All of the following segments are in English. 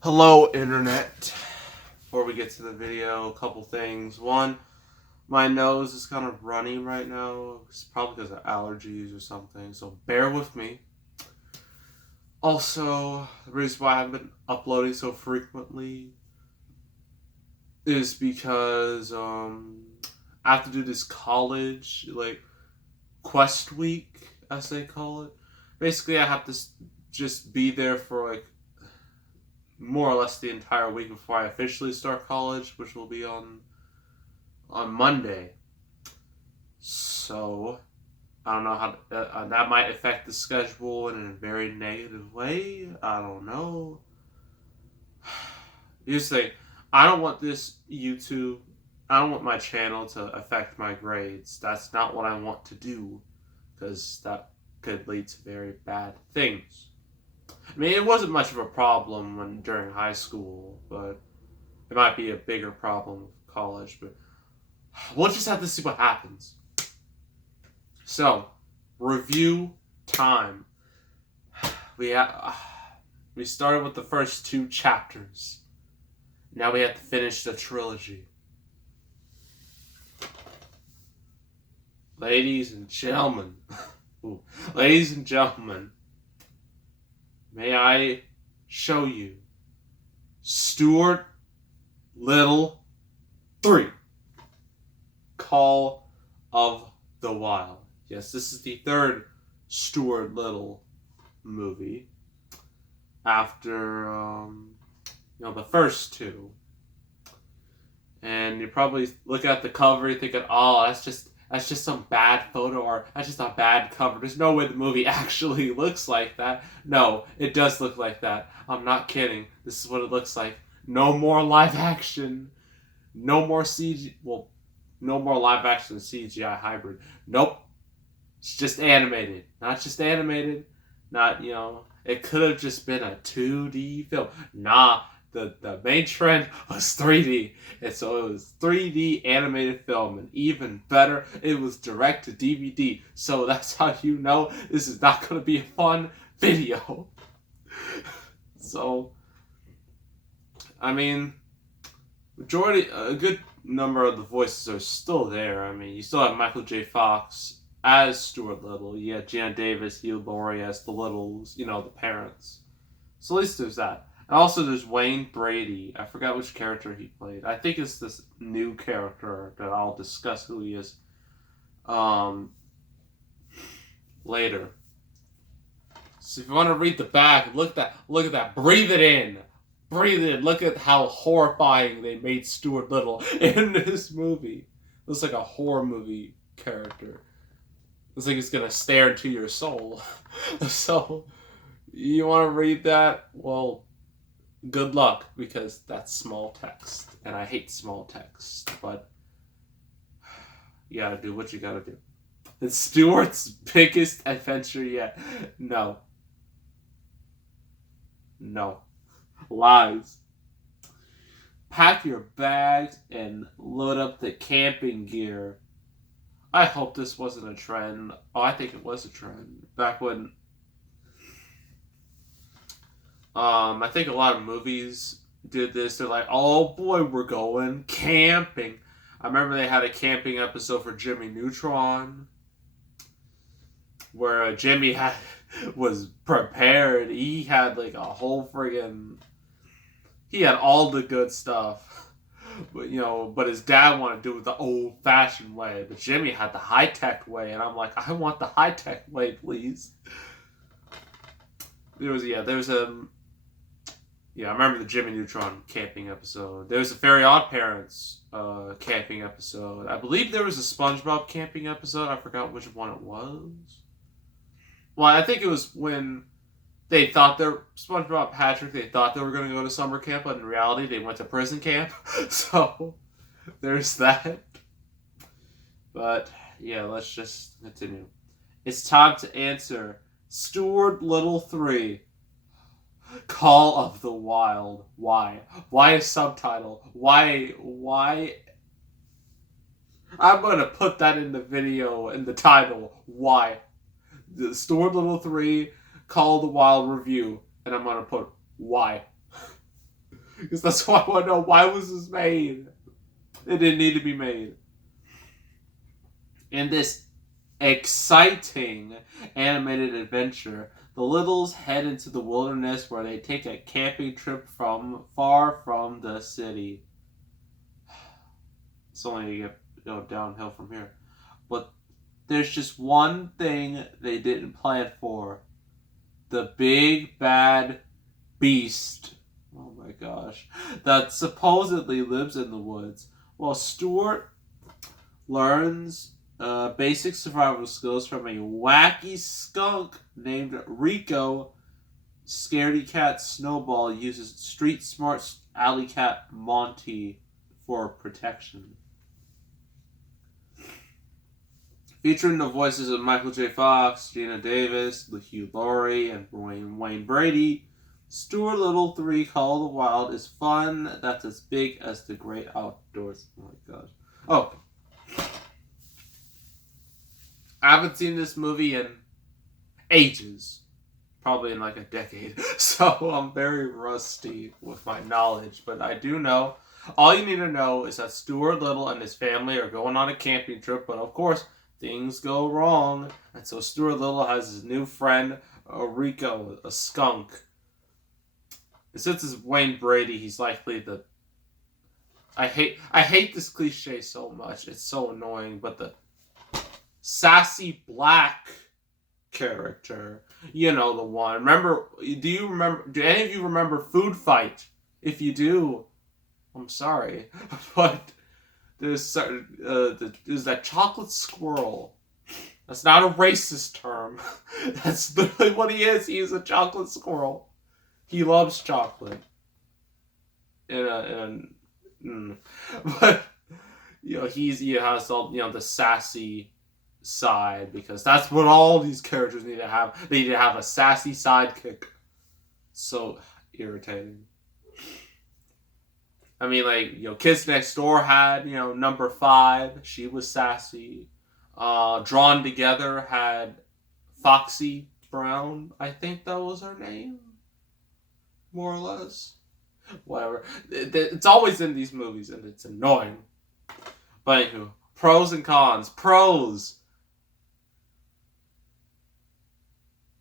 Hello, Internet. Before we get to the video, a couple things. One, my nose is kind of runny right now. It's probably because of allergies or something, so bear with me. Also, the reason why I've been uploading so frequently is because I have to do this college, Quest Week, as they call it. Basically, I have to just be there for, more or less the entire week before I officially start college, which will be on Monday. So I don't know how that might affect the schedule in a very negative way. I don't know. Here's the thing: I don't want this YouTube. I don't want my channel to affect my grades. That's not what I want to do, because that could lead to very bad things. I mean, it wasn't much of a problem during high school, but it might be a bigger problem with college. But we'll just have to see what happens. So, review time. We started with the first 2 chapters. Now we have to finish the trilogy. Ladies and gentlemen, may I show you Stuart Little 3, Call of the Wild. Yes, this is the 3rd Stuart Little movie after the first 2. And you probably look at the cover, you're thinking, oh, that's just some bad photo, or that's just a bad cover. There's no way the movie actually looks like that. No, it does look like that. I'm not kidding. This is what it looks like. No more live action. No more CG. Well, no more live action CGI hybrid. Nope. It's just animated. Not just animated. Not, it could have just been a 2D film. Nah. The main trend was 3D, and so it was 3D animated film, and even better, it was direct to DVD. So that's how you know this is not going to be a fun video. So, I mean, a good number of the voices are still there. I mean, you still have Michael J. Fox as Stuart Little. You have Gina Davis, Hugh Laurie as the Littles, the parents. So at least there's that. And also there's Wayne Brady. I forgot which character he played. I think it's this new character that I'll discuss who he is later. So if you want to read the back, look at that. Breathe it in. Breathe it in. Look at how horrifying they made Stuart Little in this movie. Looks like a horror movie character. Looks like it's gonna stare into your soul. So you want to read that? Well, good luck, because that's small text, and I hate small text, but you gotta do what you gotta do. It's Stuart's biggest adventure yet. No. Lies. Pack your bags and load up the camping gear. I hope this wasn't a trend. Oh, I think it was a trend. Back when I think a lot of movies did this. They're like, oh boy, we're going camping. I remember they had a camping episode for Jimmy Neutron, where Jimmy was prepared. He had a whole friggin'... He had all the good stuff. But his dad wanted to do it the old-fashioned way. But Jimmy had the high-tech way, and I'm like, I want the high-tech way, please. There was I remember the Jimmy Neutron camping episode. There was a Very Odd Parents camping episode. I believe there was a SpongeBob camping episode. I forgot which one it was. Well, I think it was when they thought SpongeBob Patrick, they thought they were going to go to summer camp, but in reality they went to prison camp. So, there's that. But, yeah, let's just continue. It's time to answer Stuart Little 3. Call of the Wild. Why? Why a subtitle? Why? I'm going to put that in the video, in the title. Why? The Stuart Little 3 Call of the Wild review. And I'm going to put why. Because that's why I want to know, why was this made? It didn't need to be made. In this exciting animated adventure, the Littles head into the wilderness where they take a camping trip from far from the city. It's only to get downhill from here. But there's just one thing they didn't plan for. The big bad beast. Oh my gosh. That supposedly lives in the woods. Well, Stuart learns basic survival skills from a wacky skunk named Rico. Scaredy cat Snowball uses street smart alley cat Monty for protection. Featuring the voices of Michael J. Fox, Gina Davis, Hugh Laurie, and Wayne Brady, Stuart Little 3 Call of the Wild is fun that's as big as the great outdoors. Oh my gosh. Oh. I haven't seen this movie in ages. Probably in like a decade. So I'm very rusty with my knowledge. But I do know, all you need to know is that Stuart Little and his family are going on a camping trip. But of course, things go wrong. And so Stuart Little has his new friend, Rico, a skunk. And since it's Wayne Brady, he's likely the... I hate this cliche so much. It's so annoying. But the sassy black character, you know, the one. Do any of you remember Food Fight? If you do, I'm sorry. But there's that chocolate squirrel. That's not a racist term. That's literally what he is. He is a chocolate squirrel. He loves chocolate. But he has all, the sassy side, because that's what all these characters need to have. They need to have a sassy sidekick. So irritating. I mean, Kids Next Door had, number 5. She was sassy. Drawn Together had Foxy Brown. I think that was her name. More or less. Whatever. It's always in these movies, and it's annoying. But anywho, pros and cons. Pros.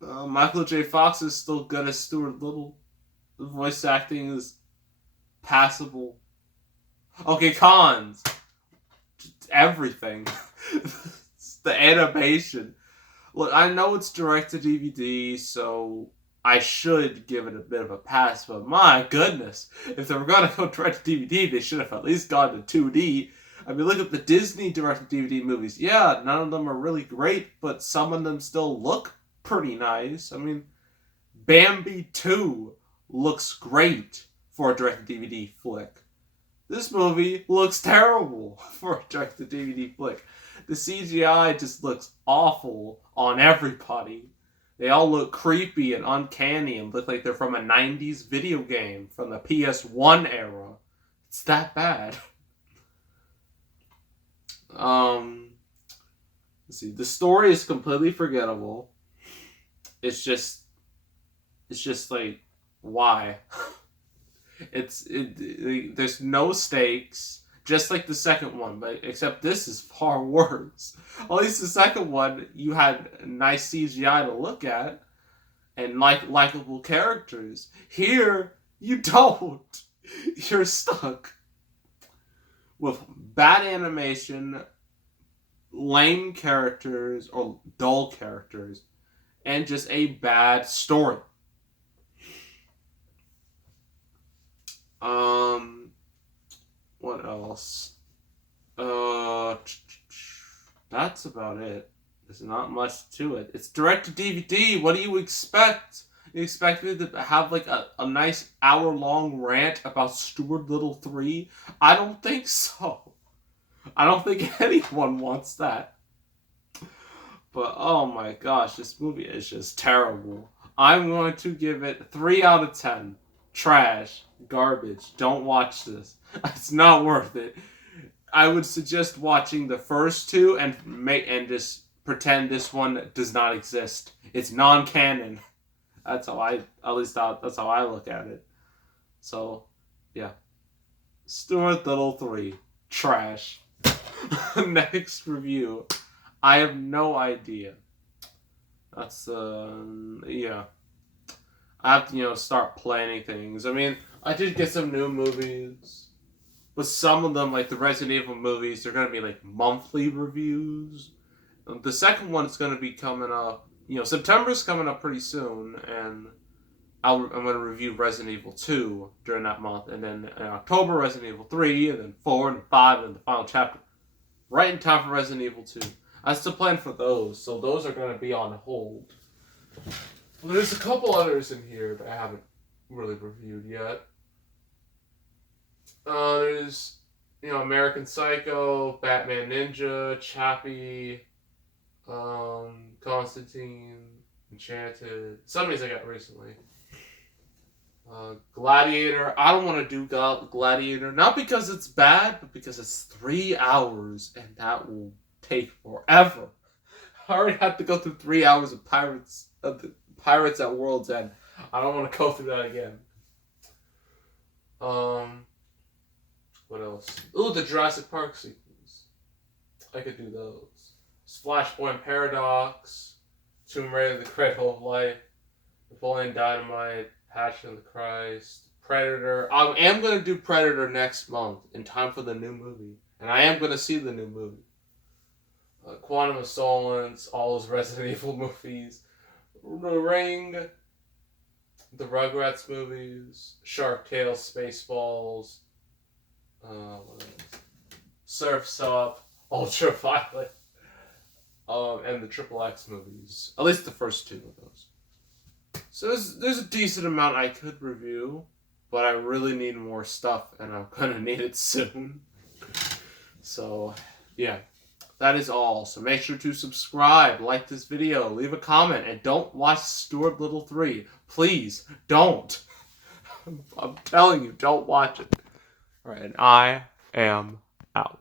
Michael J. Fox is still good as Stuart Little. The voice acting is passable. Okay, cons. Just everything. The animation. Look, I know it's direct to DVD, so I should give it a bit of a pass, but my goodness, if they were going to go direct to DVD, they should have at least gone to 2D. I mean, look at the Disney direct to DVD movies. Yeah, none of them are really great, but some of them still look pretty nice. I mean, Bambi 2 looks great for a direct-to-DVD flick. This movie looks terrible for a direct-to-DVD flick. The CGI just looks awful on everybody. They all look creepy and uncanny and look like they're from a 90s video game from the PS1 era. It's that bad. Let's see. The story is completely forgettable. It's just like, why? There's no stakes, just like the second one, but except this is far worse. At least the second one, you had nice CGI to look at and likable characters. Here, you don't. You're stuck with bad animation, lame characters or dull characters, and just a bad story. What else? That's about it. There's not much to it. It's direct to DVD. What do you expect? You expect me to have like a nice hour-long rant about Stuart Little 3? I don't think so. I don't think anyone wants that. But oh my gosh, this movie is just terrible. I'm going to give it 3 out of 10. Trash. Garbage. Don't watch this. It's not worth it. I would suggest watching the first 2 and just pretend this one does not exist. It's non-canon. That's how I look at it. So, Yeah. Stuart Little 3. Trash. Next review. I have no idea. That's, yeah. I have to, start planning things. I mean, I did get some new movies. But some of them, like the Resident Evil movies, they're going to be like monthly reviews. The second one is going to be coming up. September's coming up pretty soon, and I'm going to review Resident Evil 2 during that month, and then in October, Resident Evil 3, and then 4 and 5, and the final chapter. Right in time for Resident Evil 2. I still plan for those, so those are going to be on hold. Well, there's a couple others in here that I haven't really reviewed yet. There's, American Psycho, Batman Ninja, Chappie, Constantine, Enchanted. Some of these I got recently. Gladiator. I don't want to do Gladiator. Not because it's bad, but because it's 3 hours, and that will take forever. I already have to go through 3 hours of Pirates at World's End. I don't want to go through that again. What else? Ooh, the Jurassic Park sequels. I could do those. Flashpoint Paradox, Tomb Raider: The Cradle of Life, Napoleon Dynamite, Passion of the Christ, Predator. I am going to do Predator next month in time for the new movie. And I am going to see the new movie. Quantum of Solace, all those Resident Evil movies, The Ring, the Rugrats movies, Shark Tale, Spaceballs, Surf's Up, Ultraviolet, and the Triple X movies. At least the first 2 of those. So there's a decent amount I could review, but I really need more stuff, and I'm gonna need it soon. So, yeah. That is all. So make sure to subscribe, like this video, leave a comment, and don't watch Stuart Little 3. Please, don't. I'm telling you, don't watch it. Alright, and I am out.